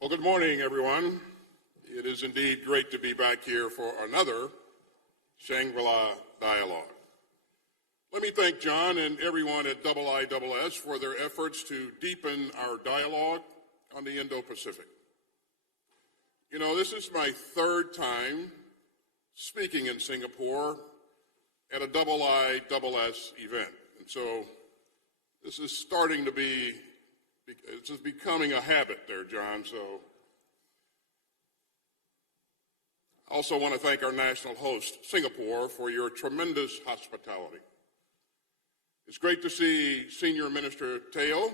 Well, good morning, everyone. It is indeed great to be back here for another Shangri-La Dialogue. Let me thank John and everyone at IISS for their efforts to deepen our dialogue on the Indo-Pacific. You know, this is my third time speaking in Singapore at a IISS event. And so this is starting to be, it's just becoming a habit there, John. So I also want to thank our national host, Singapore, for your tremendous hospitality. It's great to see Senior Minister Teo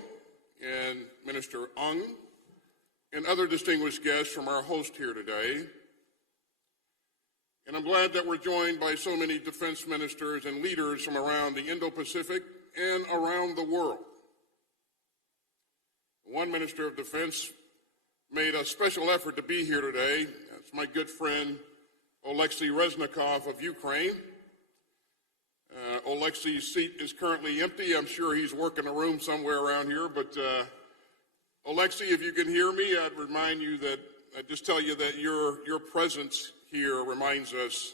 and Minister Ung and other distinguished guests from our host here today. And I'm glad that we're joined by so many defense ministers and leaders from around the Indo-Pacific and around the world. One Minister of Defense made a special effort to be here today. That's my good friend, Oleksiy Reznikov of Ukraine. Oleksiy's seat is currently empty. I'm sure he's working a room somewhere around here. But Oleksiy, if you can hear me, I'd just tell you that your presence here reminds us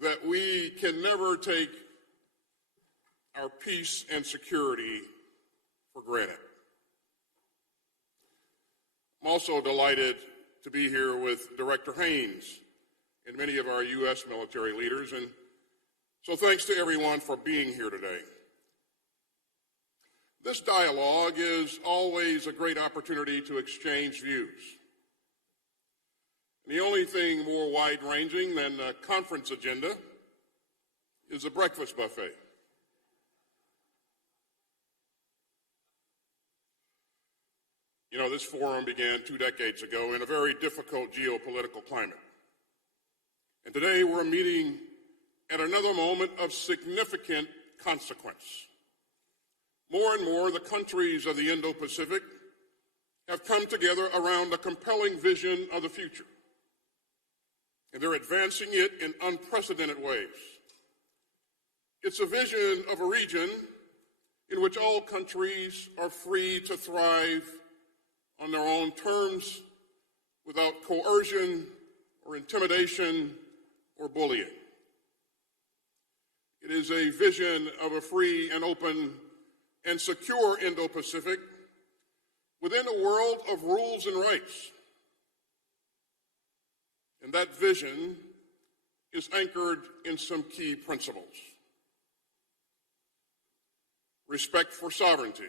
that we can never take our peace and security for granted. I'm also delighted to be here with Director Haynes and many of our U.S. military leaders, and so thanks to everyone for being here today. This dialogue is always a great opportunity to exchange views. And the only thing more wide-ranging than the conference agenda is a breakfast buffet. You know, this forum began 2 decades ago in a very difficult geopolitical climate. And today we're meeting at another moment of significant consequence. More and more, the countries of the Indo-Pacific have come together around a compelling vision of the future. And they're advancing it in unprecedented ways. It's a vision of a region in which all countries are free to thrive on their own terms without coercion or intimidation or bullying. It is a vision of a free and open and secure Indo-Pacific within a world of rules and rights. And that vision is anchored in some key principles. Respect for sovereignty,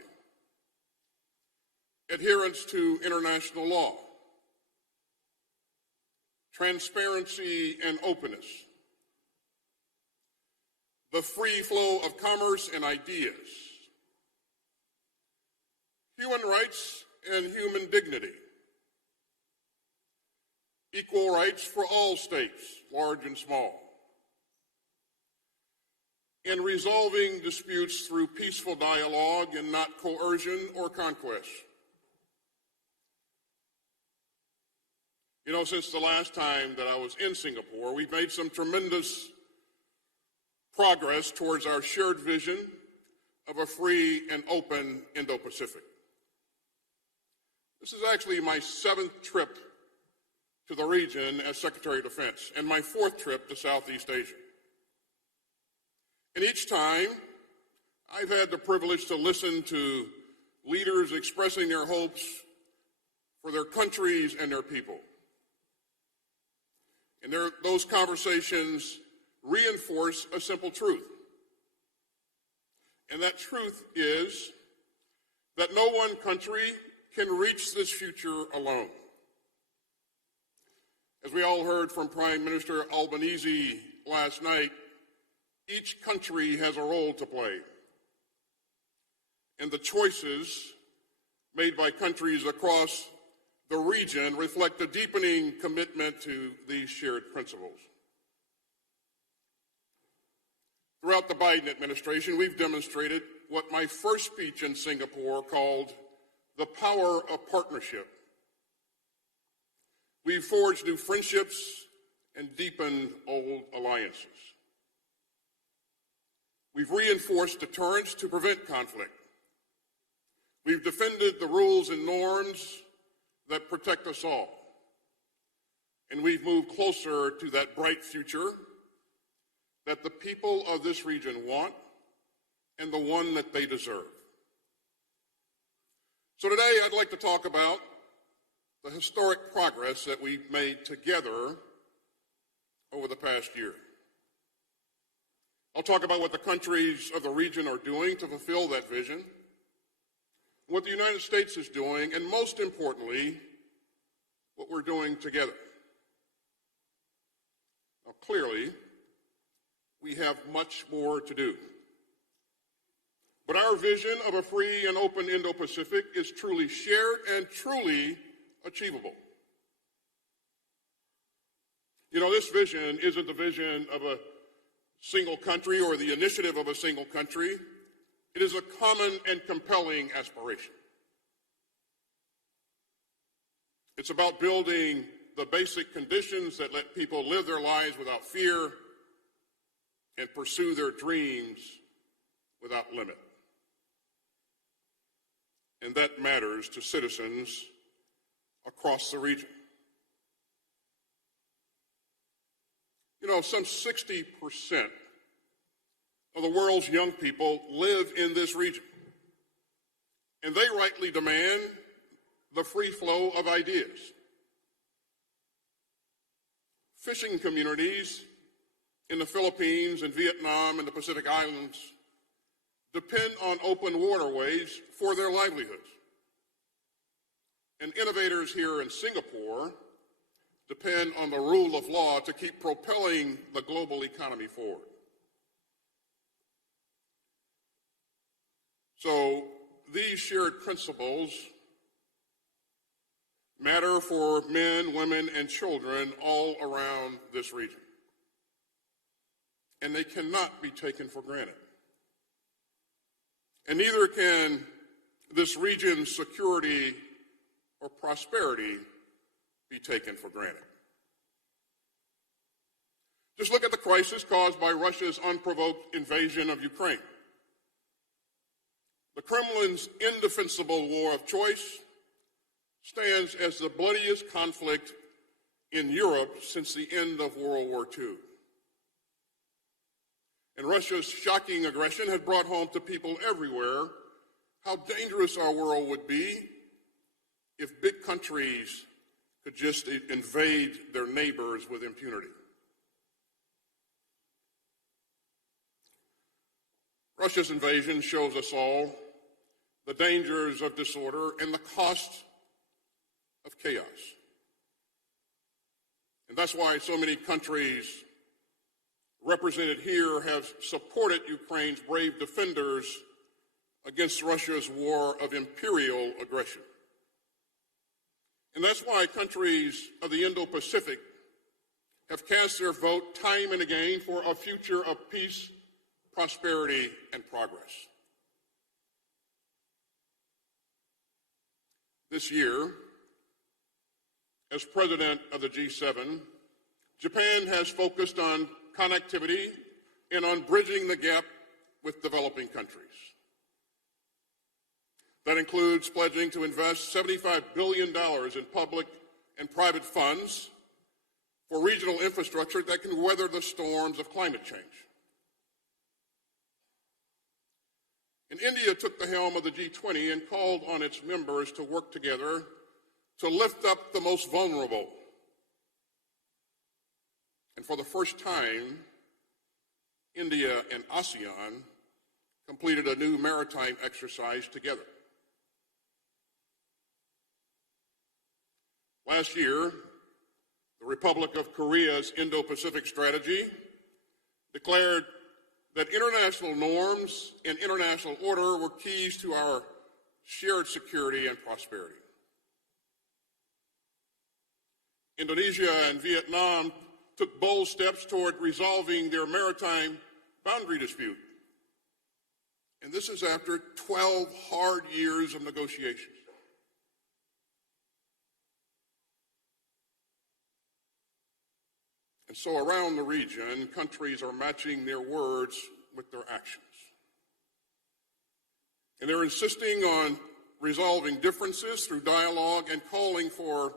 adherence to international law, transparency and openness, the free flow of commerce and ideas, human rights and human dignity, equal rights for all states, large and small, and resolving disputes through peaceful dialogue and not coercion or conquest. You know, since the last time that I was in Singapore, we've made some tremendous progress towards our shared vision of a free and open Indo-Pacific. This is actually my 7th trip to the region as Secretary of Defense and my 4th trip to Southeast Asia. And each time, I've had the privilege to listen to leaders expressing their hopes for their countries and their people. And those conversations reinforce a simple truth. And that truth is that no one country can reach this future alone. As we all heard from Prime Minister Albanese last night, each country has a role to play. And the choices made by countries across the region reflect a deepening commitment to these shared principles. Throughout the Biden administration, we've demonstrated what my first speech in Singapore called the power of partnership. We've forged new friendships and deepened old alliances. We've reinforced deterrence to prevent conflict. We've defended the rules and norms that protect us all. And we've moved closer to that bright future that the people of this region want and the one that they deserve. So today I'd like to talk about the historic progress that we've made together over the past year. I'll talk about what the countries of the region are doing to fulfill that vision, what the United States is doing, and most importantly, what we're doing together. Now, clearly, we have much more to do. But our vision of a free and open Indo-Pacific is truly shared and truly achievable. You know, this vision isn't the vision of a single country or the initiative of a single country. It is a common and compelling aspiration. It's about building the basic conditions that let people live their lives without fear and pursue their dreams without limit. And that matters to citizens across the region. You know, some 60% of the world's young people live in this region, and they rightly demand the free flow of ideas. Fishing communities in the Philippines and Vietnam and the Pacific Islands depend on open waterways for their livelihoods. And innovators here in Singapore depend on the rule of law to keep propelling the global economy forward. So these shared principles matter for men, women, and children all around this region. And they cannot be taken for granted. And neither can this region's security or prosperity be taken for granted. Just look at the crisis caused by Russia's unprovoked invasion of Ukraine. The Kremlin's indefensible war of choice stands as the bloodiest conflict in Europe since the end of World War II. And Russia's shocking aggression has brought home to people everywhere how dangerous our world would be if big countries could just invade their neighbors with impunity. Russia's invasion shows us all the dangers of disorder and the cost of chaos. And that's why so many countries represented here have supported Ukraine's brave defenders against Russia's war of imperial aggression. And that's why countries of the Indo-Pacific have cast their vote time and again for a future of peace, prosperity, and progress. This year, as president of the G7, Japan has focused on connectivity and on bridging the gap with developing countries. That includes pledging to invest $75 billion in public and private funds for regional infrastructure that can weather the storms of climate change. And India took the helm of the G20 and called on its members to work together to lift up the most vulnerable. And for the first time, India and ASEAN completed a new maritime exercise together. Last year, the Republic of Korea's Indo-Pacific strategy declared that international norms and international order were keys to our shared security and prosperity. Indonesia and Vietnam took bold steps toward resolving their maritime boundary dispute. And this is after 12 hard years of negotiations. And so around the region, countries are matching their words with their actions. And they're insisting on resolving differences through dialogue, and calling for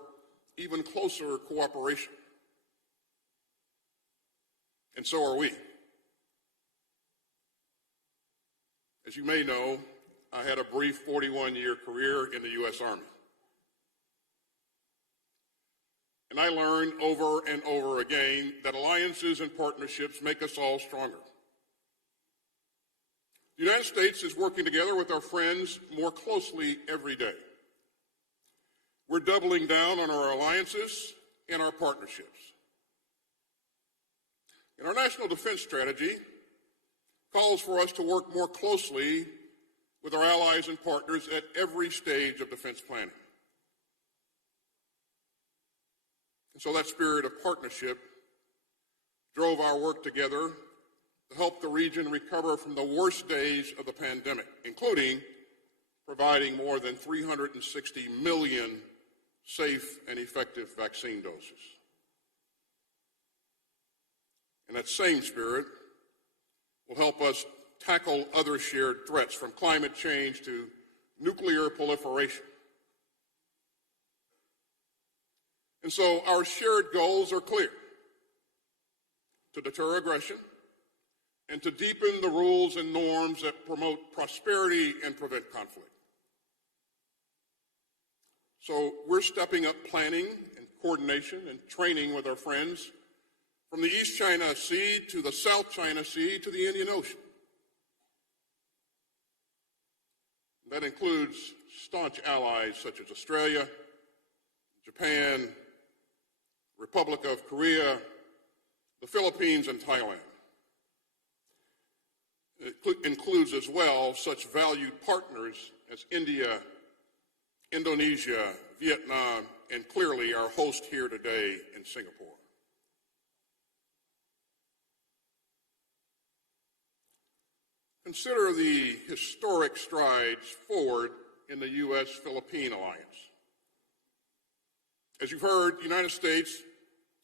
even closer cooperation. And so are we. As you may know, I had a brief 41-year career in the U.S. Army. And I learned over and over again that alliances and partnerships make us all stronger. The United States is working together with our friends more closely every day. We're doubling down on our alliances and our partnerships. And our national defense strategy calls for us to work more closely with our allies and partners at every stage of defense planning. And so that spirit of partnership drove our work together to help the region recover from the worst days of the pandemic, including providing more than 360 million safe and effective vaccine doses. And that same spirit will help us tackle other shared threats, from climate change to nuclear proliferation. And so our shared goals are clear: to deter aggression and to deepen the rules and norms that promote prosperity and prevent conflict. So we're stepping up planning and coordination and training with our friends from the East China Sea to the South China Sea to the Indian Ocean. That includes staunch allies such as Australia, Japan, Republic of Korea, the Philippines, and Thailand. It includes as well such valued partners as India, Indonesia, Vietnam, and clearly our host here today in Singapore. Consider the historic strides forward in the U.S.-Philippine alliance. As you've heard, the United States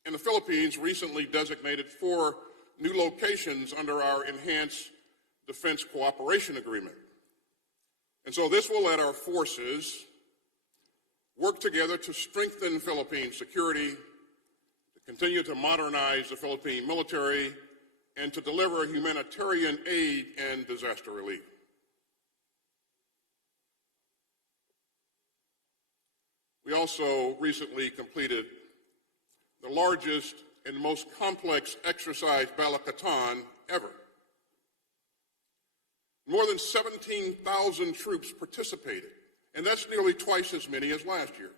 and the Philippines recently designated 4 new locations under our enhanced defense cooperation agreement. And so this will let our forces work together to strengthen Philippine security, to continue to modernize the Philippine military, and to deliver humanitarian aid and disaster relief. We also recently completed the largest and most complex exercise Balakatan ever. More than 17,000 troops participated, and that's nearly twice as many as last year.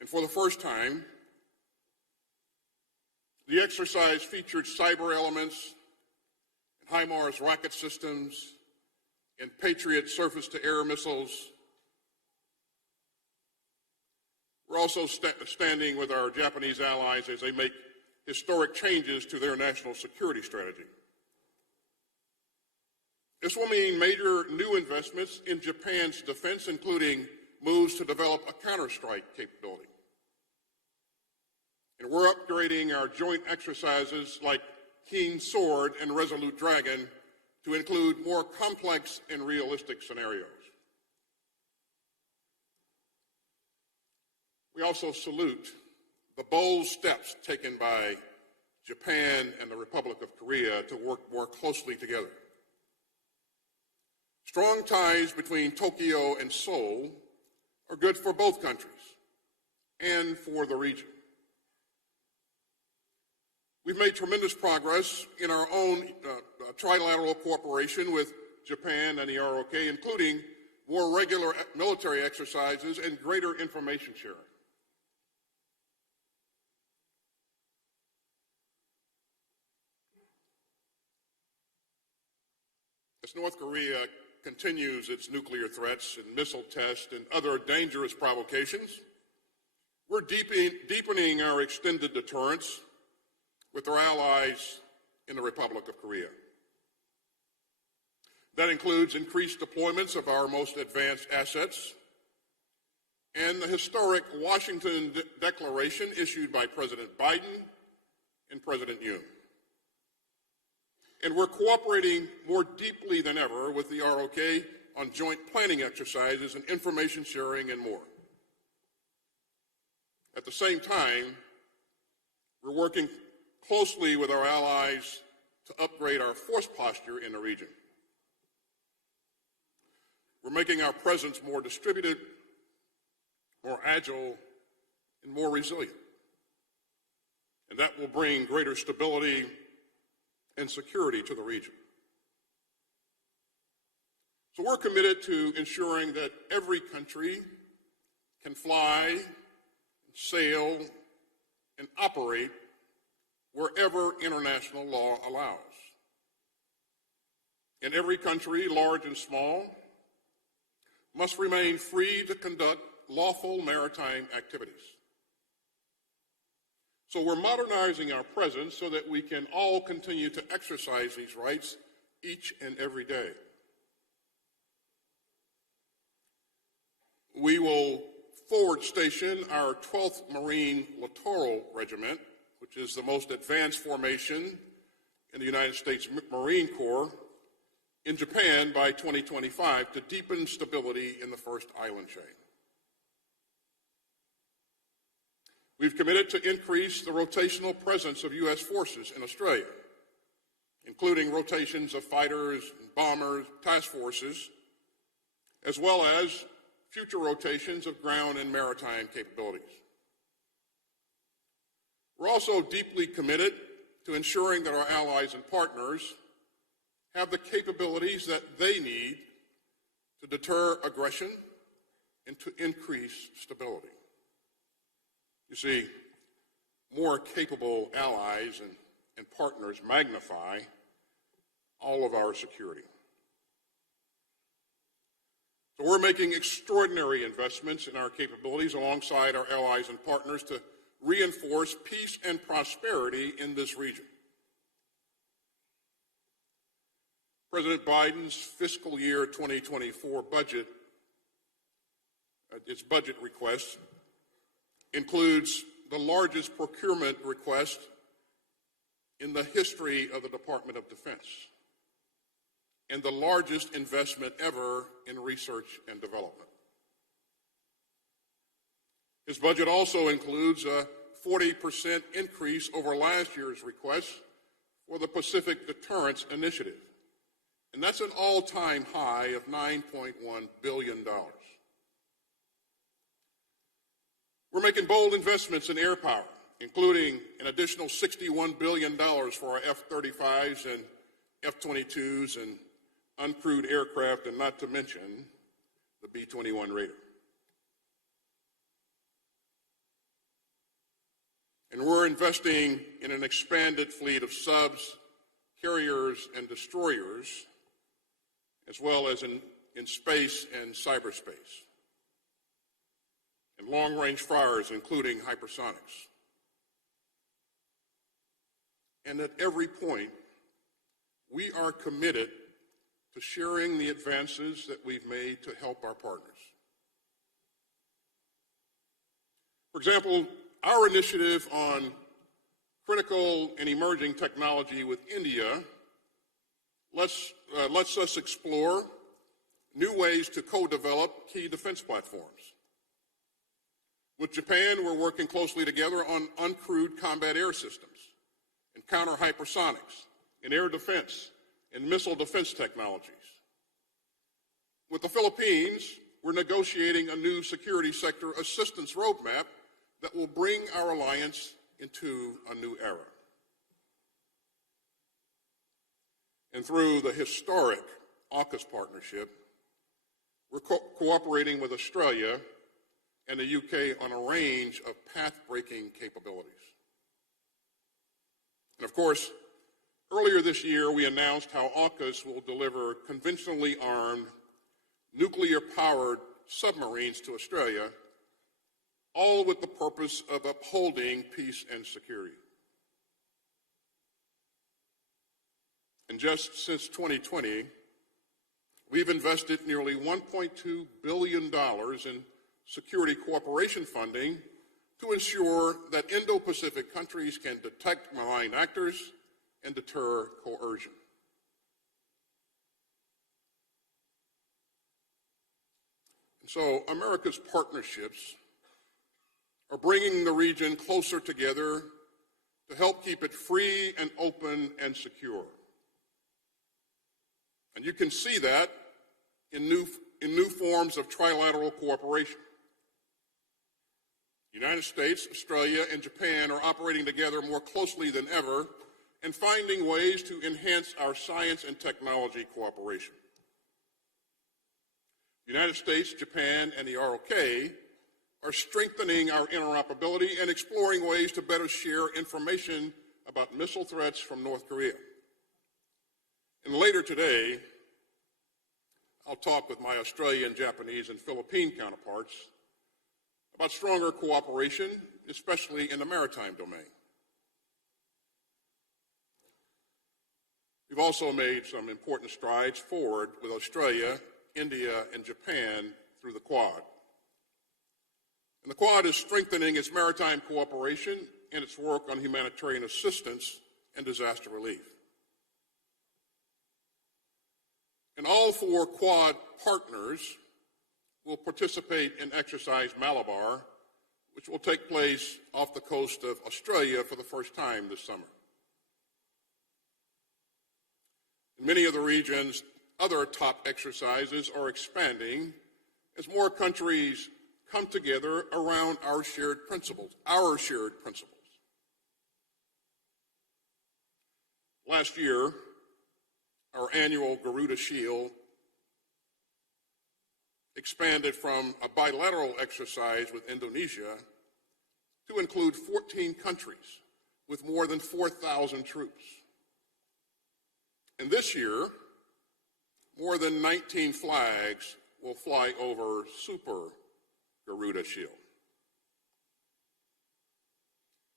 And for the first time, the exercise featured cyber elements, and HIMARS rocket systems, and Patriot surface-to-air missiles. We're also standing with our Japanese allies as they make historic changes to their national security strategy. This will mean major new investments in Japan's defense, including moves to develop a counter-strike capability. And we're upgrading our joint exercises like Keen Sword and Resolute Dragon to include more complex and realistic scenarios. We also salute the bold steps taken by Japan and the Republic of Korea to work more closely together. Strong ties between Tokyo and Seoul are good for both countries and for the region. We've made tremendous progress in our own trilateral cooperation with Japan and the ROK, including more regular military exercises and greater information sharing. As North Korea continues its nuclear threats and missile tests and other dangerous provocations, we're deepening our extended deterrence with our allies in the Republic of Korea. That includes increased deployments of our most advanced assets and the historic Washington Declaration issued by President Biden and President Yoon. And we're cooperating more deeply than ever with the ROK on joint planning exercises and information sharing and more. At the same time, we're working closely with our allies to upgrade our force posture in the region. We're making our presence more distributed, more agile, and more resilient. And that will bring greater stability and security to the region. So we're committed to ensuring that every country can fly, sail, and operate wherever international law allows. And every country, large and small, must remain free to conduct lawful maritime activities. So we're modernizing our presence so that we can all continue to exercise these rights each and every day. We will forward station our 12th Marine Littoral Regiment, which is the most advanced formation in the United States Marine Corps, in Japan by 2025 to deepen stability in the first island chain. We've committed to increase the rotational presence of U.S. forces in Australia, including rotations of fighters, bombers, task forces, as well as future rotations of ground and maritime capabilities. We're also deeply committed to ensuring that our allies and partners have the capabilities that they need to deter aggression and to increase stability. You see, more capable allies and partners magnify all of our security. So we're making extraordinary investments in our capabilities alongside our allies and partners to reinforce peace and prosperity in this region. President Biden's fiscal year 2024 budget, its budget request, includes the largest procurement request in the history of the Department of Defense and the largest investment ever in research and development. His budget also includes a 40% increase over last year's request for the Pacific Deterrence Initiative, and that's an all-time high of $9.1 billion. We're making bold investments in air power, including an additional $61 billion for our F-35s and F-22s and uncrewed aircraft, and not to mention the B-21 Raider. And we're investing in an expanded fleet of subs, carriers, and destroyers, as well as in space and cyberspace, and long-range fires, including hypersonics. And at every point, we are committed to sharing the advances that we've made to help our partners. For example, our initiative on critical and emerging technology with India lets us explore new ways to co-develop key defense platforms. With Japan, we're working closely together on uncrewed combat air systems and counter-hypersonics and air defense and missile defense technologies. With the Philippines, we're negotiating a new security sector assistance roadmap that will bring our alliance into a new era. And through the historic AUKUS partnership, we're cooperating with Australia and the UK on a range of path-breaking capabilities. And of course, earlier this year, we announced how AUKUS will deliver conventionally armed, nuclear-powered submarines to Australia, all with the purpose of upholding peace and security. And just since 2020, we've invested nearly $1.2 billion in security cooperation funding to ensure that Indo-Pacific countries can detect malign actors and deter coercion. So America's partnerships are bringing the region closer together to help keep it free and open and secure. And you can see that in new forms of trilateral cooperation. The United States, Australia, and Japan are operating together more closely than ever and finding ways to enhance our science and technology cooperation. The United States, Japan, and the ROK are strengthening our interoperability and exploring ways to better share information about missile threats from North Korea. And later today, I'll talk with my Australian, Japanese, and Philippine counterparts about stronger cooperation, especially in the maritime domain. We've also made some important strides forward with Australia, India, and Japan through the Quad. And the Quad is strengthening its maritime cooperation and its work on humanitarian assistance and disaster relief. And all four Quad partners will participate in Exercise Malabar, which will take place off the coast of Australia for the first time this summer. In many of the region's other top exercises are expanding as more countries come together around our shared principles. Last year, our annual Garuda Shield expanded from a bilateral exercise with Indonesia to include 14 countries with more than 4,000 troops. And this year, more than 19 flags will fly over Super Garuda Shield.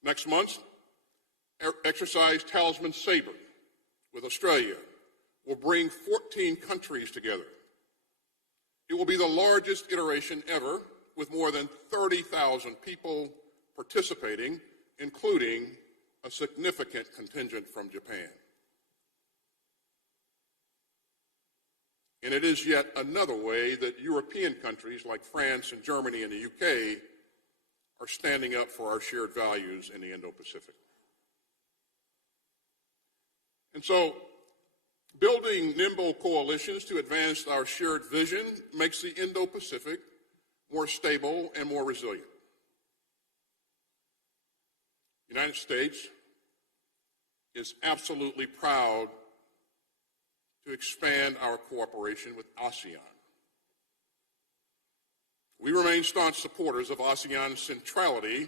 Next month, Exercise Talisman Sabre with Australia will bring 14 countries together. It will be the largest iteration ever, with more than 30,000 people participating, including a significant contingent from Japan. And it is yet another way that European countries like France and Germany and the UK are standing up for our shared values in the Indo-Pacific. And so, building nimble coalitions to advance our shared vision makes the Indo-Pacific more stable and more resilient. The United States is absolutely proud to expand our cooperation with ASEAN. We remain staunch supporters of ASEAN's centrality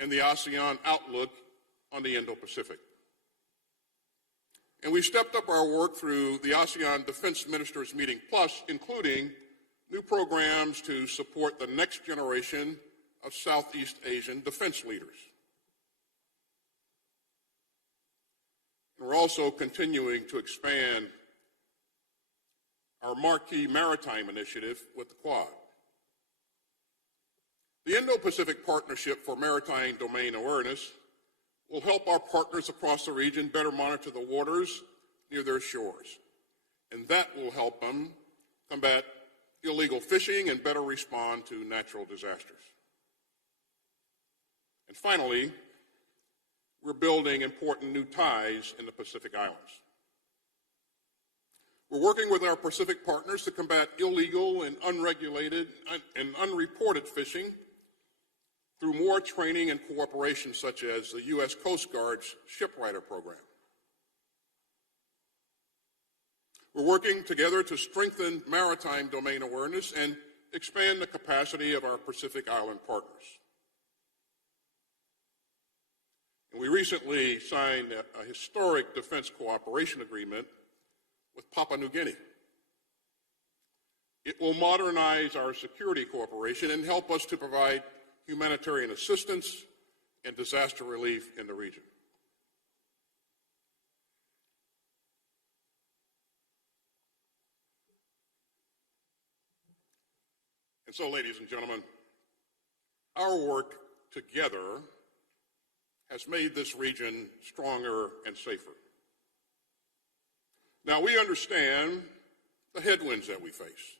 and the ASEAN outlook on the Indo-Pacific. And we stepped up our work through the ASEAN Defense Ministers Meeting Plus, including new programs to support the next generation of Southeast Asian defense leaders. And we're also continuing to expand our marquee maritime initiative with the Quad. The Indo-Pacific Partnership for Maritime Domain Awareness will help our partners across the region better monitor the waters near their shores. And that will help them combat illegal fishing and better respond to natural disasters. And finally, we're building important new ties in the Pacific Islands. We're working with our Pacific partners to combat illegal and unregulated and unreported fishing through more training and cooperation, such as the U.S. Coast Guard's Shipwriter program. We're working together to strengthen maritime domain awareness and expand the capacity of our Pacific Island partners. And we recently signed a historic defense cooperation agreement with Papua New Guinea. It will modernize our security cooperation and help us to provide humanitarian assistance and disaster relief in the region. And so, ladies and gentlemen, our work together has made this region stronger and safer. Now, we understand the headwinds that we face.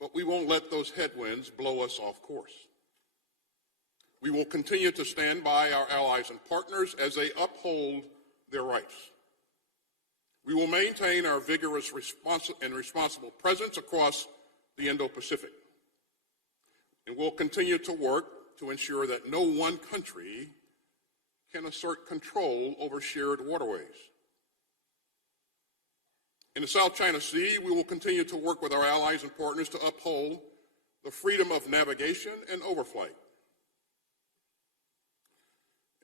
but we won't let those headwinds blow us off course. We will continue to stand by our allies and partners as they uphold their rights. We will maintain our vigorous and responsible presence across the Indo-Pacific. And we'll continue to work to ensure that no one country can assert control over shared waterways. In the South China Sea, we will continue to work with our allies and partners to uphold the freedom of navigation and overflight.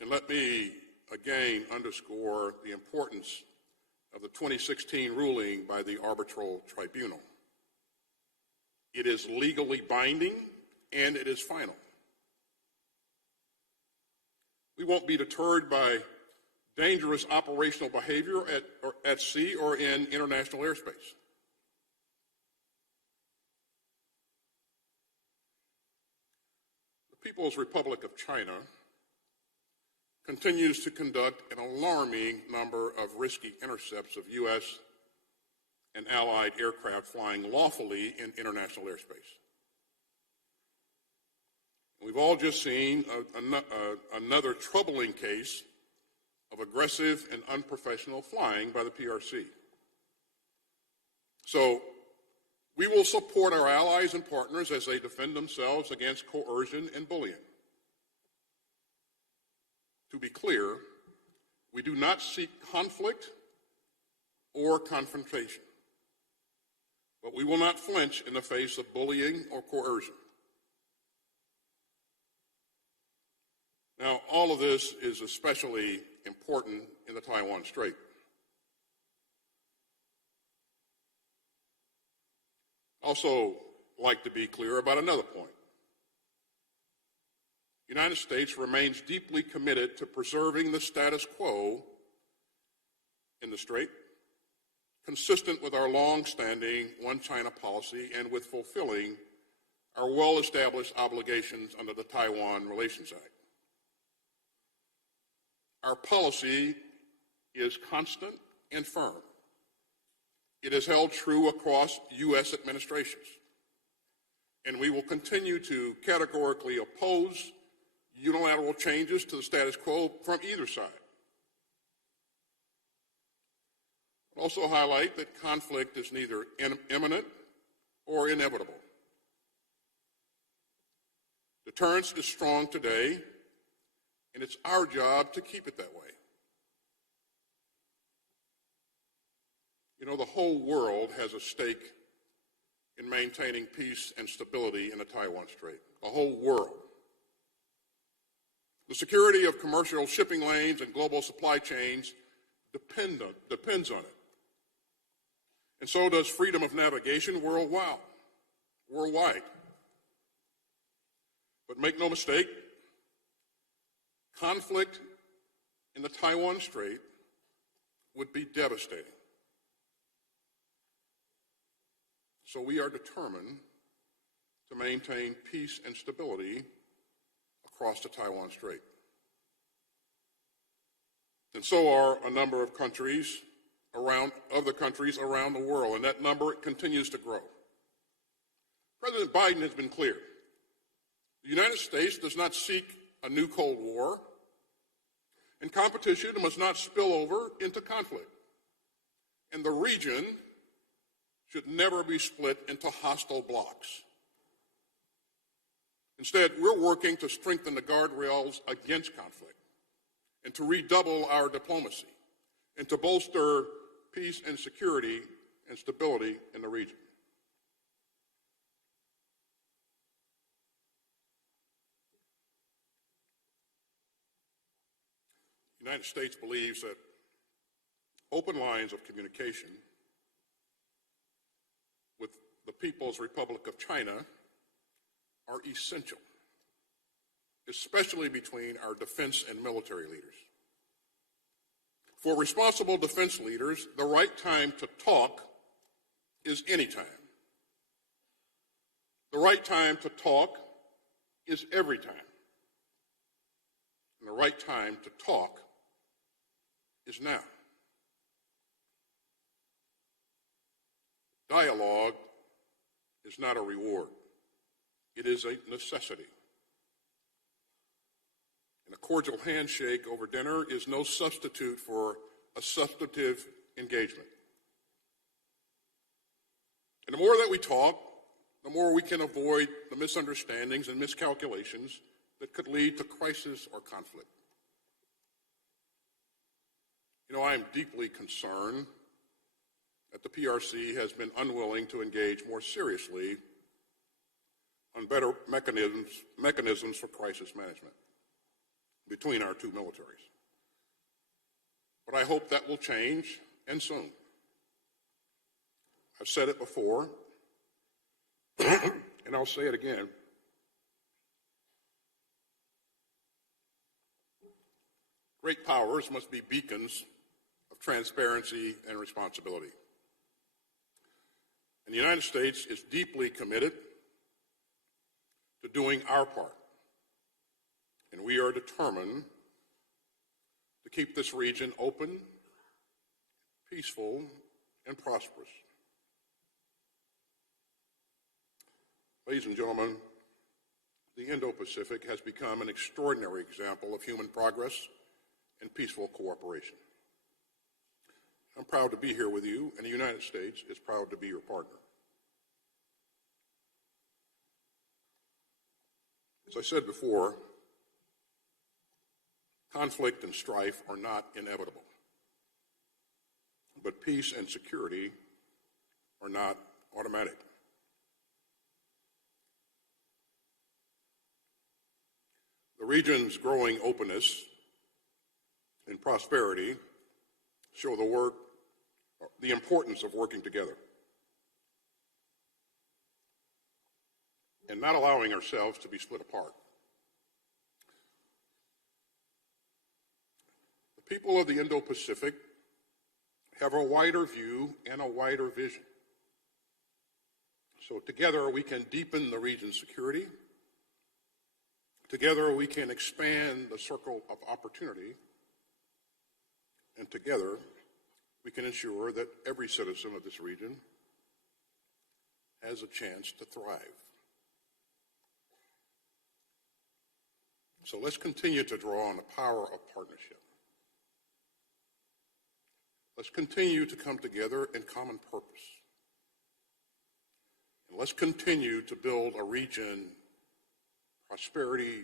And let me again underscore the importance of the 2016 ruling by the Arbitral Tribunal. It is legally binding and it is final. We won't be deterred by dangerous operational behavior at sea or in international airspace. The People's Republic of China continues to conduct an alarming number of risky intercepts of U.S. and allied aircraft flying lawfully in international airspace. We've all just seen another troubling case of aggressive and unprofessional flying by the PRC. So we will support our allies and partners as they defend themselves against coercion and bullying. To be clear, we do not seek conflict or confrontation, but we will not flinch in the face of bullying or coercion. Now, all of this is especially important in the Taiwan Strait. Also, like to be clear about another point. The United States remains deeply committed to preserving the status quo in the Strait, consistent with our long-standing One China policy and with fulfilling our well-established obligations under the Taiwan Relations Act. Our policy is constant and firm. It has held true across U.S. administrations, and we will continue to categorically oppose unilateral changes to the status quo from either side. I'll also highlight that conflict is neither imminent or inevitable. Deterrence is strong today, and it's our job to keep it that way. You know, the whole world has a stake in maintaining peace and stability in the Taiwan Strait. The whole world. The security of commercial shipping lanes and global supply chains depends on it. And so does freedom of navigation worldwide. But make no mistake, conflict in the Taiwan Strait would be devastating. So we are determined to maintain peace and stability across the Taiwan Strait. And so are a number of countries around the world, and that number continues to grow. President Biden has been clear. The United States does not seek a new Cold War, and competition must not spill over into conflict. And the region should never be split into hostile blocs. Instead, we're working to strengthen the guardrails against conflict and to redouble our diplomacy and to bolster peace and security and stability in the region. The United States believes that open lines of communication with the People's Republic of China are essential, especially between our defense and military leaders. For responsible defense leaders, the right time to talk is any time. The right time to talk is every time. And the right time to talk is now. Dialogue is not a reward. It is a necessity. And a cordial handshake over dinner is no substitute for a substantive engagement. And the more that we talk, the more we can avoid the misunderstandings and miscalculations that could lead to crisis or conflict. You know, I am deeply concerned that the PRC has been unwilling to engage more seriously on better mechanisms for crisis management between our two militaries. But I hope that will change, and soon. I've said it before, and I'll say it again. Great powers must be beacons of transparency and responsibility. And the United States is deeply committed to doing our part. And we are determined to keep this region open, peaceful, and prosperous. Ladies and gentlemen, the Indo-Pacific has become an extraordinary example of human progress and peaceful cooperation. I'm proud to be here with you, and the United States is proud to be your partner. As I said before, conflict and strife are not inevitable, but peace and security are not automatic. The region's growing openness and prosperity show the importance of working together and not allowing ourselves to be split apart. The people of the Indo-Pacific have a wider view and a wider vision. So together we can deepen the region's security. Together we can expand the circle of opportunity. And together we can ensure that every citizen of this region has a chance to thrive. So let's continue to draw on the power of partnership. Let's continue to come together in common purpose. And let's continue to build a region, prosperity,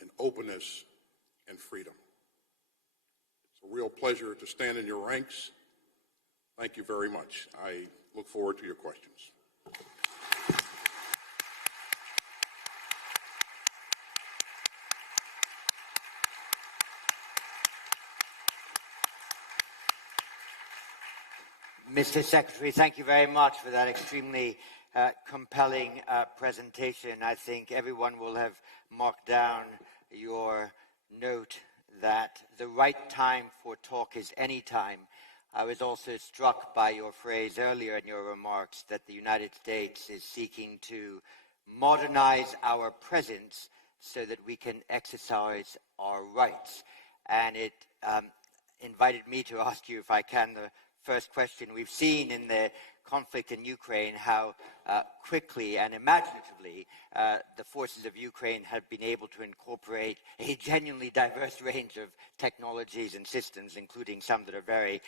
and openness, and freedom. It's a real pleasure to stand in your ranks. Thank you very much. I look forward to your questions. Mr. Secretary, thank you very much for that extremely compelling presentation. I think everyone will have marked down your note that the right time for talk is any time. I was also struck by your phrase earlier in your remarks that the United States is seeking to modernize our presence so that we can exercise our rights. And it invited me to ask you, if I can, the first question. We've seen in the conflict in Ukraine how quickly and imaginatively the forces of Ukraine have been able to incorporate a genuinely diverse range of technologies and systems, including some that are very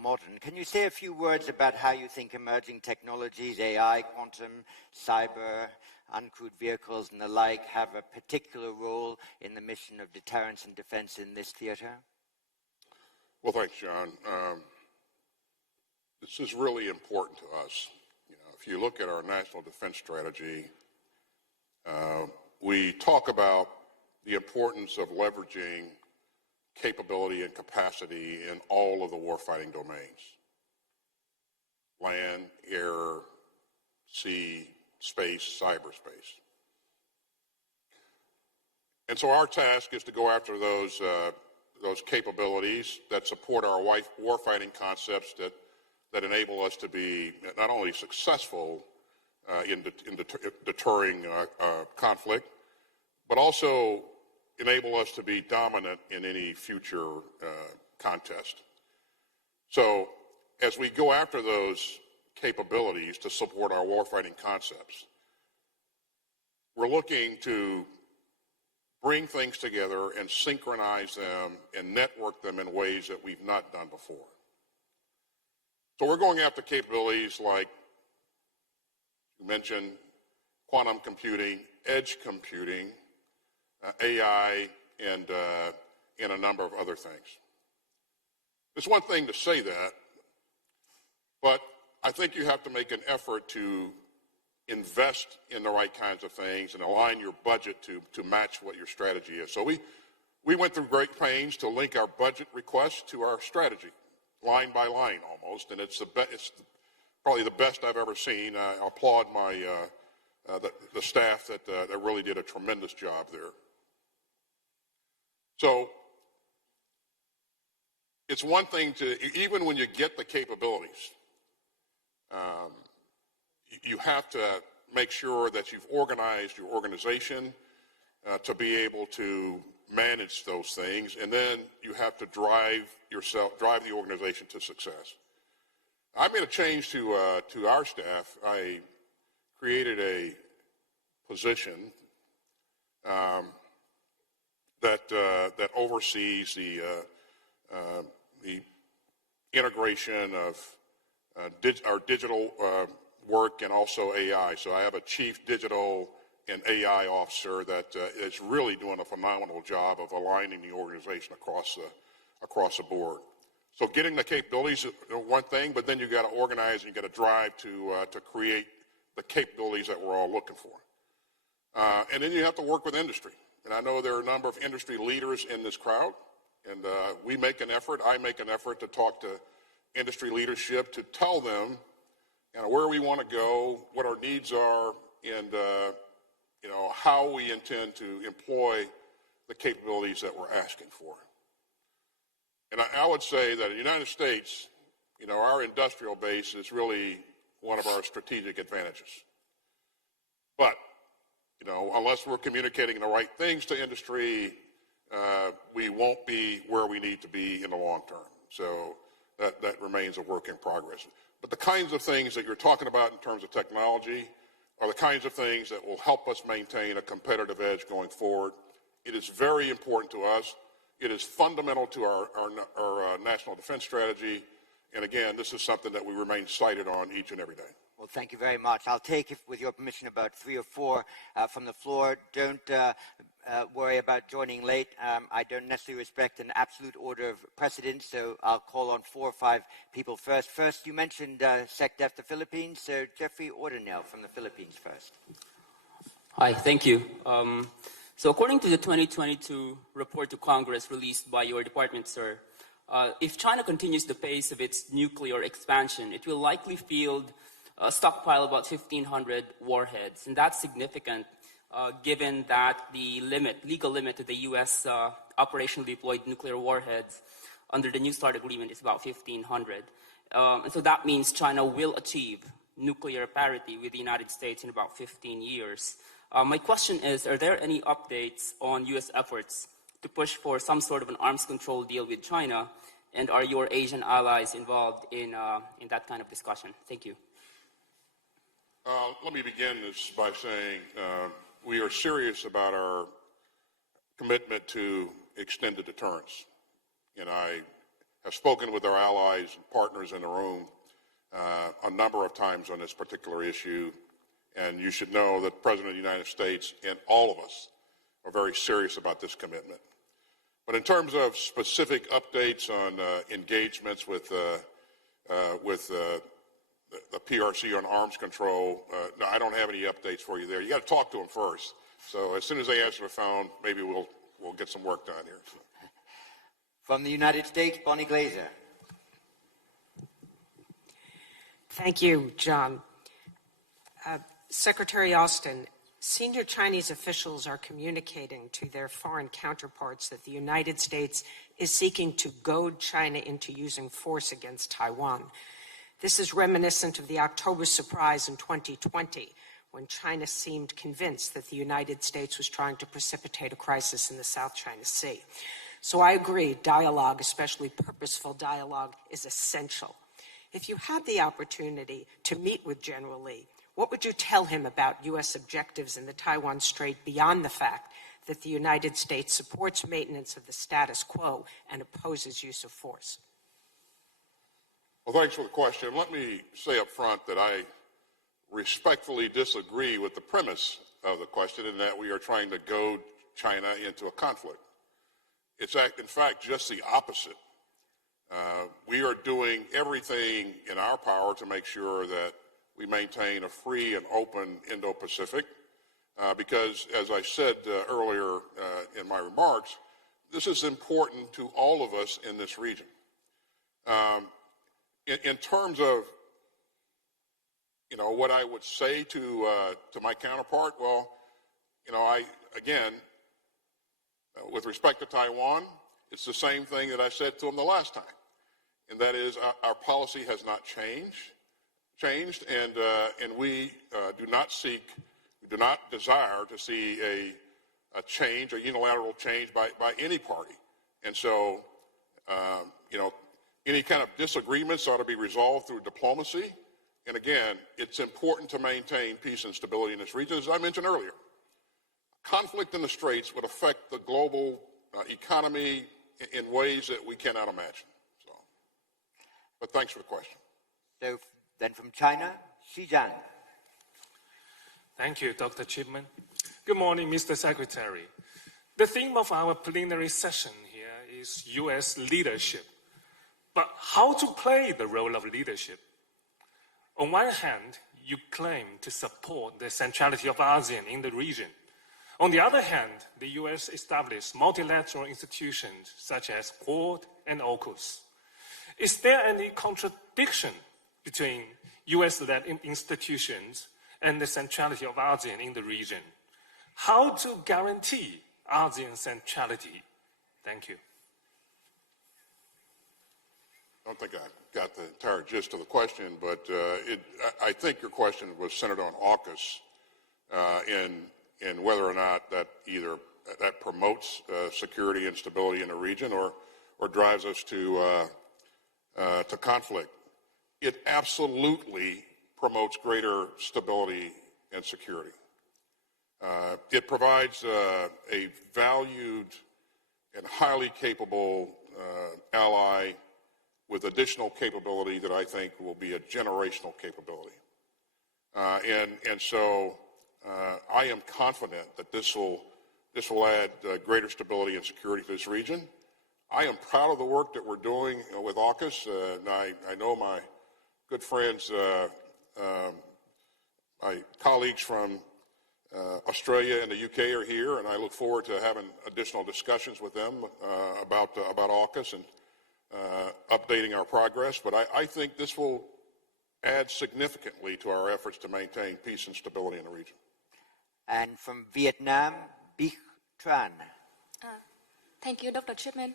modern. Can you say a few words about how you think emerging technologies, AI, quantum, cyber, uncrewed vehicles and the like, have a particular role in the mission of deterrence and defense in this theater? Well, thanks, John. This is really important to us. You know, if you look at our national defense strategy, we talk about the importance of leveraging capability and capacity in all of the warfighting domains: land, air, sea, space, cyberspace. And so our task is to go after those capabilities that support our warfighting concepts that enable us to be not only successful in deterring conflict, but also enable us to be dominant in any future contest. So as we go after those capabilities to support our warfighting concepts. We're looking to bring things together and synchronize them and network them in ways that we've not done before. So we're going after capabilities like you mentioned, quantum computing, edge computing, AI, and a number of other things. It's one thing to say that, but I think you have to make an effort to invest in the right kinds of things and align your budget to match what your strategy is. So we went through great pains to link our budget requests to our strategy, line by line almost, and it's probably the best I've ever seen. I applaud the staff that really did a tremendous job there. So it's one thing to, even when you get the capabilities, you have to make sure that you've organized your organization to be able to manage those things, and then you have to drive the organization to success. I made a change to our staff. I created a position that oversees the integration of our digital work and also AI. So I have a chief digital and AI officer that is really doing a phenomenal job of aligning the organization across the board. So getting the capabilities is one thing, but then you got to organize and you got to drive to create the capabilities that we're all looking for. And then you have to work with industry. And I know there are a number of industry leaders in this crowd, and I make an effort to talk to industry leadership to tell them where we want to go, what our needs are, and how we intend to employ the capabilities that we're asking for. And I would say that in the United States, our industrial base is really one of our strategic advantages. But, unless we're communicating the right things to industry, we won't be where we need to be in the long term. So that remains a work in progress. But the kinds of things that you're talking about in terms of technology are the kinds of things that will help us maintain a competitive edge going forward. It is very important to us. It is fundamental to our national defense strategy. And again, this is something that we remain sighted on each and every day. Well, thank you very much. I'll take, with your permission, about 3 or 4 from the floor. Don't worry about joining late. I don't necessarily respect an absolute order of precedence, so I'll call on 4 or 5 people first. First, you mentioned SecDef, the Philippines, so Jeffrey Ordonell from the Philippines first. Hi, thank you. So according to the 2022 report to Congress released by your department, sir, if China continues the pace of its nuclear expansion, it will likely field a stockpile of about 1,500 warheads. And that's significant given that the legal limit to the U.S. operationally deployed nuclear warheads under the New START agreement is about 1,500. And so that means China will achieve nuclear parity with the United States in about 15 years. My question is, are there any updates on U.S. efforts to push for some sort of an arms control deal with China? And are your Asian allies involved in that kind of discussion? Thank you. Let me begin this by saying we are serious about our commitment to extended deterrence. And I have spoken with our allies and partners in the room a number of times on this particular issue. And you should know that the President of the United States and all of us are very serious about this commitment. But in terms of specific updates on engagements with the PRC on arms control, no, I don't have any updates for you there. You got to talk to them first. So as soon as they answer the phone, maybe we'll get some work done here. So. From the United States, Bonnie Glaser. Thank you, John. Secretary Austin, senior Chinese officials are communicating to their foreign counterparts that the United States is seeking to goad China into using force against Taiwan. This is reminiscent of the October surprise in 2020, when China seemed convinced that the United States was trying to precipitate a crisis in the South China Sea. So I agree, dialogue, especially purposeful dialogue, is essential. If you had the opportunity to meet with General Lee, what would you tell him about U.S. objectives in the Taiwan Strait beyond the fact that the United States supports maintenance of the status quo and opposes use of force? Well, thanks for the question. Let me say up front that I respectfully disagree with the premise of the question in that we are trying to goad China into a conflict. It's in fact just the opposite. We are doing everything in our power to make sure that we maintain a free and open Indo-Pacific because, as I said earlier in my remarks, this is important to all of us in this region. In terms of, what I would say to my counterpart, well, with respect to Taiwan, it's the same thing that I said to him the last time, and that is our policy has not changed, and we do not desire to see a change, a unilateral change by any party, and so any kind of disagreements ought to be resolved through diplomacy. And again, it's important to maintain peace and stability in this region. As I mentioned earlier, conflict in the Straits would affect the global economy in ways that we cannot imagine. But thanks for the question. So then from China, Xizhan. Thank you, Dr. Chipman. Good morning, Mr. Secretary. The theme of our plenary session here is U.S. leadership. But how to play the role of leadership? On one hand, you claim to support the centrality of ASEAN in the region. On the other hand, the U.S. established multilateral institutions such as Quad and AUKUS. Is there any contradiction between U.S.-led institutions and the centrality of ASEAN in the region? How to guarantee ASEAN centrality? Thank you. I don't think I got the entire gist of the question, but I think your question was centered on AUKUS and whether or not that either that promotes security and stability in the region or drives us to conflict. It absolutely promotes greater stability and security. It provides a valued and highly capable ally with additional capability that I think will be a generational capability. And so I am confident that this will add greater stability and security to this region. I am proud of the work that we're doing with AUKUS. And I know my good friends, my colleagues from Australia and the UK are here, and I look forward to having additional discussions with them about AUKUS and updating our progress. But I think this will add significantly to our efforts to maintain peace and stability in the region. And from Vietnam, Bích Tran. Thank you, Dr. Chipman.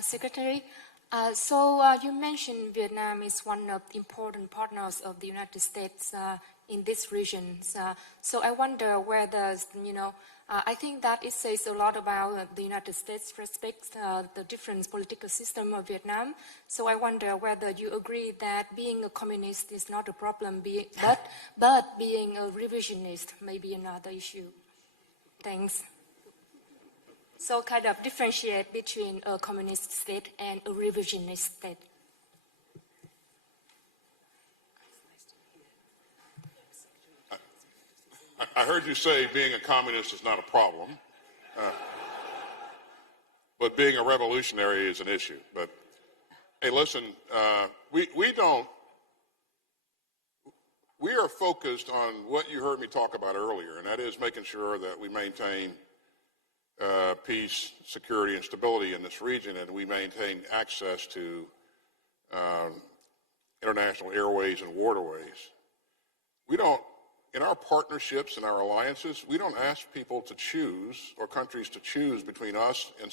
Secretary, you mentioned Vietnam is one of the important partners of the United States in this region. So I wonder whether, I think that it says a lot about the United States respects the different political system of Vietnam. So I wonder whether you agree that being a communist is not a problem, but being a revisionist may be another issue. Thanks. So kind of differentiate between a communist state and a revisionist state. I heard you say being a communist is not a problem, but being a revolutionary is an issue. But hey, listen, we are focused on what you heard me talk about earlier, and that is making sure that we maintain peace, security, and stability in this region, and we maintain access to international airways and waterways. We don't, in our partnerships and our alliances, we don't ask people to choose, or countries to choose between us and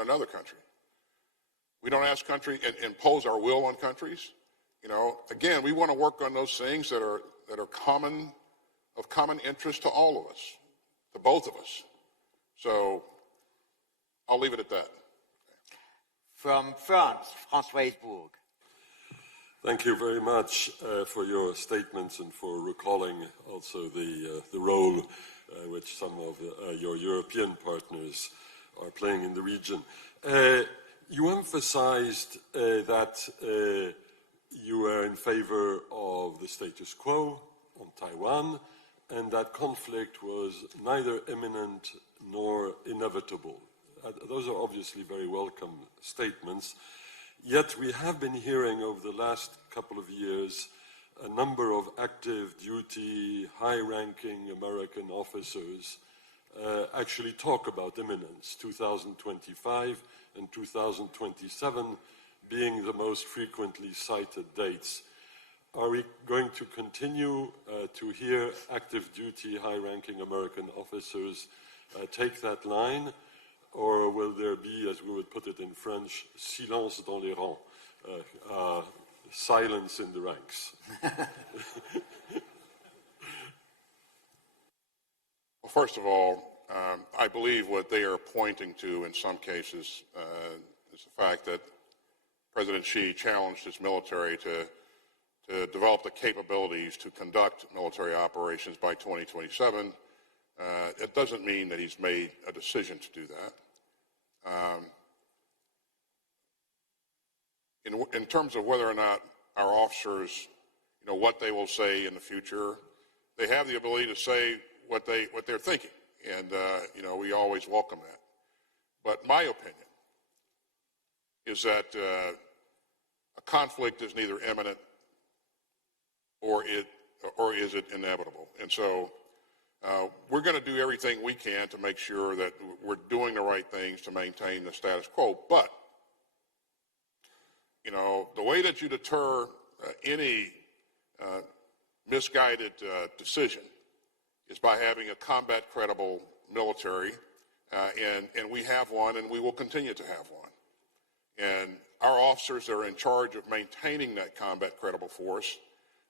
another country. We don't ask countries and impose our will on countries. Again, we want to work on those things that are of common interest to all of us, to both of us. So I'll leave it at that. From France, François Bourg. Thank you very much for your statements and for recalling also the role which some of your European partners are playing in the region. You emphasized that you are in favor of the status quo on Taiwan, and that conflict was neither imminent nor inevitable. Those are obviously very welcome statements. Yet we have been hearing over the last couple of years a number of active duty, high-ranking American officers actually talk about imminence, 2025 and 2027 being the most frequently cited dates. Are we going to continue to hear active duty, high-ranking American officers take that line, or will there be, as we would put it in French, silence dans les rangs, silence in the ranks? Well, first of all, I believe what they are pointing to in some cases is the fact that President Xi challenged his military to develop the capabilities to conduct military operations by 2027. It doesn't mean that he's made a decision to do that. In terms of whether or not our officers, what they will say in the future, they have the ability to say what they're thinking, and we always welcome that. But my opinion is that a conflict is neither imminent or is it inevitable, and so we're going to do everything we can to make sure that we're doing the right things to maintain the status quo. But the way that you deter any misguided decision is by having a combat credible military, and we have one, and we will continue to have one. And our officers that are in charge of maintaining that combat credible force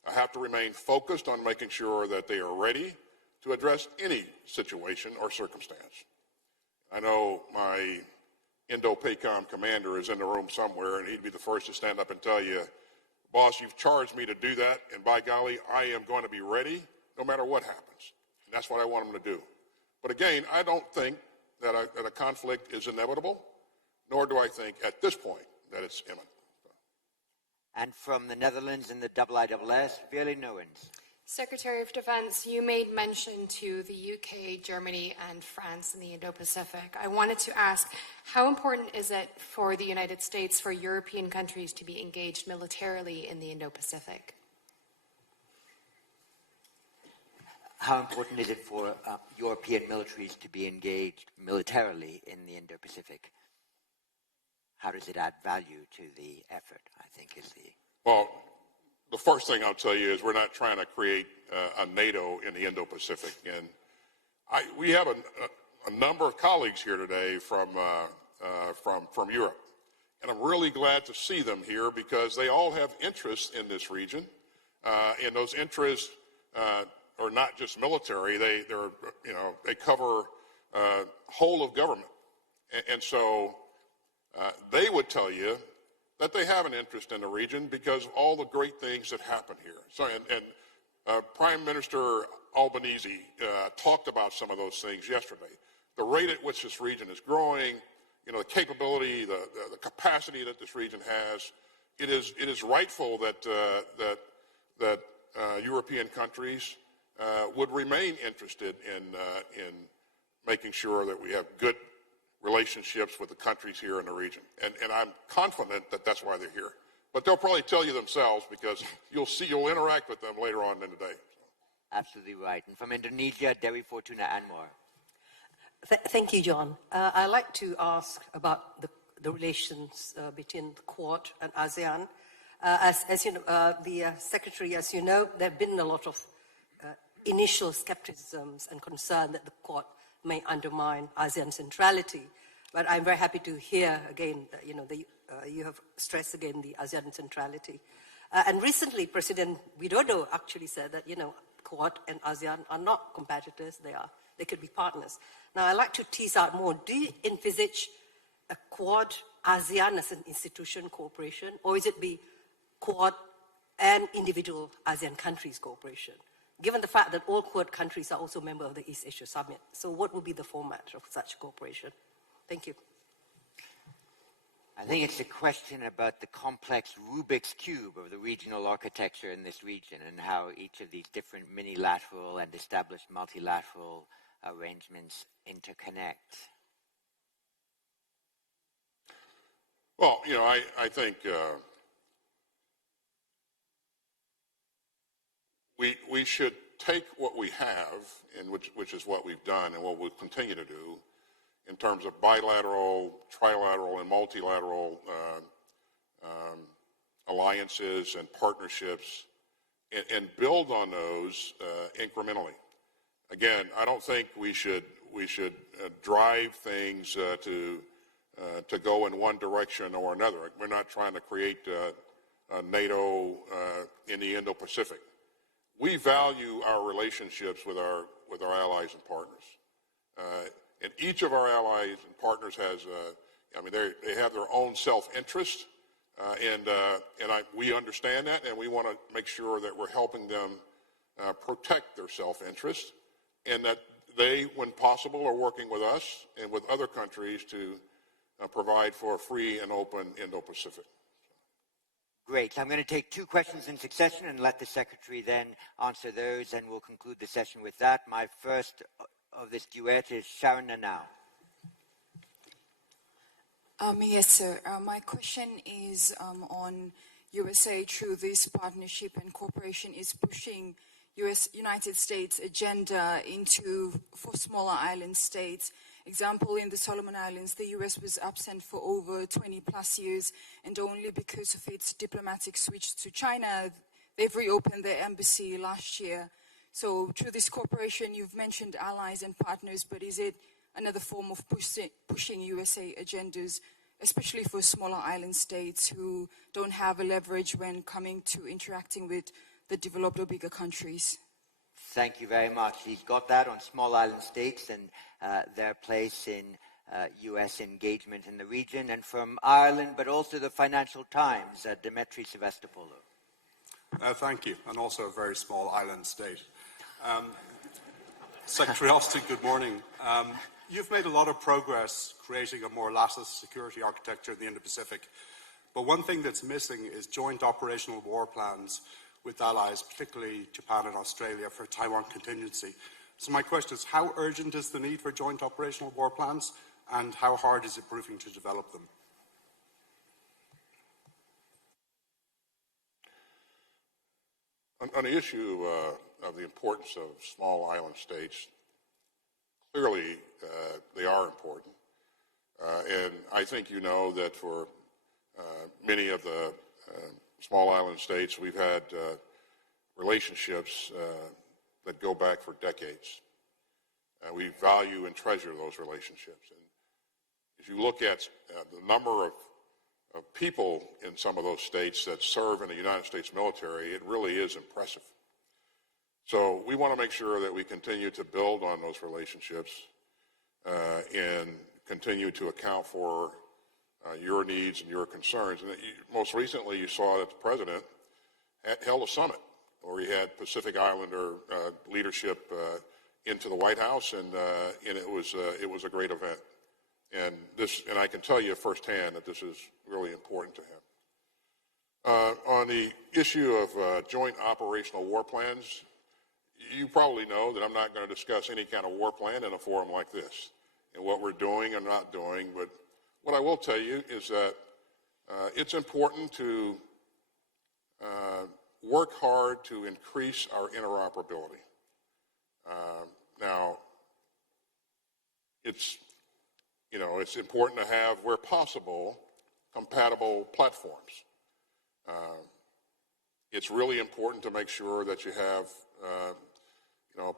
have to remain focused on making sure that they are ready to address any situation or circumstance. I know my Indo-PACOM commander is in the room somewhere, and he'd be the first to stand up and tell you, boss, you've charged me to do that, and by golly, I am going to be ready no matter what happens. And that's what I want him to do. But again, I don't think that a conflict is inevitable, nor do I think at this point that it's imminent. And from the Netherlands and the IISS, Veerle Nowens. Secretary of Defense, you made mention to the UK, Germany, and France in the Indo-Pacific. I wanted to ask, how important is it for the United States, for European countries to be engaged militarily in the Indo-Pacific? How important is it for European militaries to be engaged militarily in the Indo-Pacific? How does it add value to the effort, I think is the... Well, the first thing I'll tell you is we're not trying to create a NATO in the Indo-Pacific. And we have a number of colleagues here today from Europe. And I'm really glad to see them here because they all have interests in this region. And those interests are not just military. They cover whole of government. And so they would tell you that they have an interest in the region because of all the great things that happen here. So, and Prime Minister Albanese talked about some of those things yesterday. The rate at which this region is growing, the capability, the capacity that this region has, it is rightful that European countries would remain interested in making sure that we have good relationships with the countries here in the region. And I'm confident that that's why they're here. But they'll probably tell you themselves because you'll interact with them later on in the day. Absolutely right. And from Indonesia, Dewi Fortuna Anwar. Thank you, John. I'd like to ask about the relations between the Quad and ASEAN. As you know, the Secretary, as you know, there have been a lot of initial skepticisms and concern that the Quad may undermine ASEAN centrality. But I'm very happy to hear again that, you have stressed again the ASEAN centrality. And recently, President Widodo actually said that, Quad and ASEAN are not competitors, they could be partners. Now, I'd like to tease out more. Do you envisage a Quad ASEAN as an institution cooperation, or is it be Quad and individual ASEAN countries' cooperation, given the fact that all Quad countries are also members of the East Asia Summit? So what would be the format of such cooperation? Thank you. I think it's a question about the complex Rubik's Cube of the regional architecture in this region and how each of these different minilateral and established multilateral arrangements interconnect. Well, I think we should take what we have, and which is what we've done and what we'll continue to do, in terms of bilateral, trilateral, and multilateral alliances and partnerships, and build on those incrementally. Again, I don't think we should drive things to go in one direction or another. We're not trying to create NATO in the Indo-Pacific. We value our relationships with our allies and partners. And each of our allies and partners has, they have their own self-interest, and we understand that, and we want to make sure that we're helping them protect their self-interest, and that they, when possible, are working with us and with other countries to provide for a free and open Indo-Pacific. Great. I'm going to take two questions in succession and let the Secretary then answer those, and we'll conclude the session with that. My first of this duet is Sharon now. Yes, sir. My question is on USA through this partnership and cooperation is pushing United States agenda for smaller island states. Example, in the Solomon Islands, the US was absent for over 20 plus years, and only because of its diplomatic switch to China, they've reopened their embassy last year. So through this cooperation, you've mentioned allies and partners, but is it another form of pushing USA agendas, especially for smaller island states who don't have a leverage when coming to interacting with the developed or bigger countries? Thank you very much. He's got that on small island states and their place in U.S. engagement in the region. And from Ireland, but also the Financial Times, Dimitri Sevastopoulou. Thank you, and also a very small island state. Secretary Austin, good morning. You've made a lot of progress creating a more lattice security architecture in the Indo-Pacific, but one thing that's missing is joint operational war plans with allies, particularly Japan and Australia, for Taiwan contingency. So my question is, how urgent is the need for joint operational war plans, and how hard is it proving to develop them? On the issue of the importance of small island states, clearly they are important. And I think you know that for many of the small island states, we've had relationships that go back for decades. We value and treasure those relationships. And if you look at the number of people in some of those states that serve in the United States military, it really is impressive. So we want to make sure that we continue to build on those relationships and continue to account for your needs and your concerns. And most recently, you saw that the President held a summit where he had Pacific Islander leadership into the White House, and it was a great event. And I can tell you firsthand that this is really important to him. On the issue of joint operational war plans, you probably know that I'm not going to discuss any kind of war plan in a forum like this and what we're doing and not doing. But what I will tell you is that it's important to work hard to increase our interoperability. Now, it's important to have, where possible, compatible platforms. It's really important to make sure that you have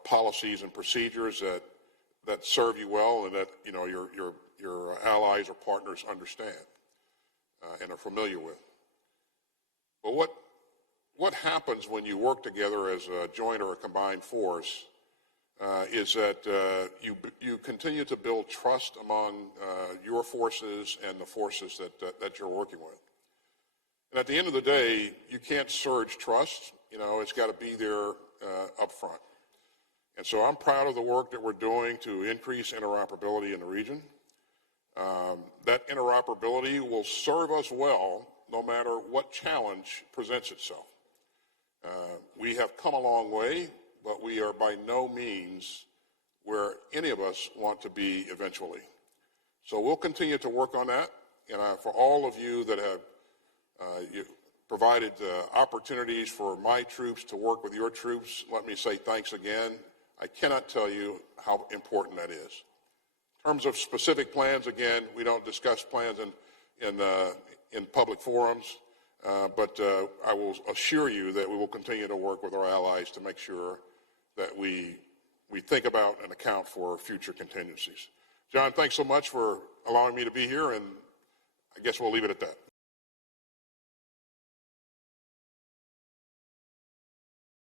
policies and procedures that serve you well and that your allies or partners understand and are familiar with. But what happens when you work together as a joint or a combined force is that you continue to build trust among your forces and the forces that you're working with. And at the end of the day, you can't surge trust. It's got to be there up front. And so I'm proud of the work that we're doing to increase interoperability in the region. That interoperability will serve us well no matter what challenge presents itself. We have come a long way, but we are by no means where any of us want to be eventually. So we'll continue to work on that. And for all of you that have provided opportunities for my troops to work with your troops, let me say thanks again. I cannot tell you how important that is. In terms of specific plans, again, we don't discuss plans in public forums, but I will assure you that we will continue to work with our allies to make sure that we think about and account for future contingencies. John, thanks so much for allowing me to be here, and I guess we'll leave it at that.